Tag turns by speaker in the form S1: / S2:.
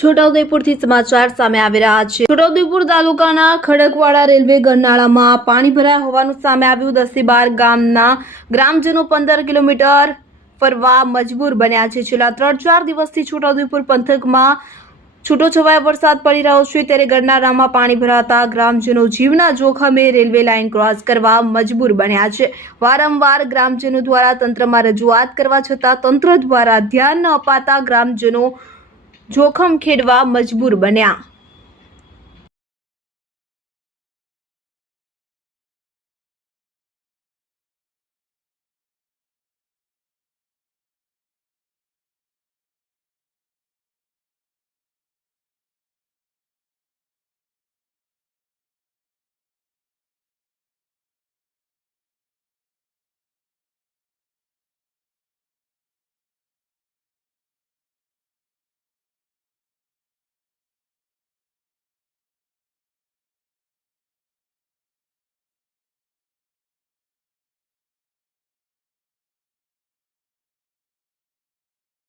S1: છોટાઉદેપુરથી સમાચાર સામે આવી રહ્યા છે. છોટાઉદેપુર તાલુકાના ખડકવાડા રેલવે ગરનાળામાં પાણી ભરાયા હોવાનું સામે આવ્યું. દસથી બાર ગામના ગ્રામજનો પંદર કિલોમીટર ફરવા મજબૂર બન્યા છે. છેલ્લા ત્રણ ચાર દિવસથી છોટાઉદેપુર પંથકમાં છૂટો છવાયો વરસાદ પડી રહ્યો છે. ત્યારે ગરનાળામાં પાણી ભરાતા ગ્રામજનો જીવના જોખમે રેલવે લાઇન ક્રોસ કરવા મજબૂર બન્યા છે. વારંવાર ગ્રામજનો દ્વારા તંત્રમાં રજૂઆત કરવા છતાં તંત્ર દ્વારા ધ્યાન ન અપાતા ગ્રામજનો જોખમ ખેડવા મજબૂર બન્યા.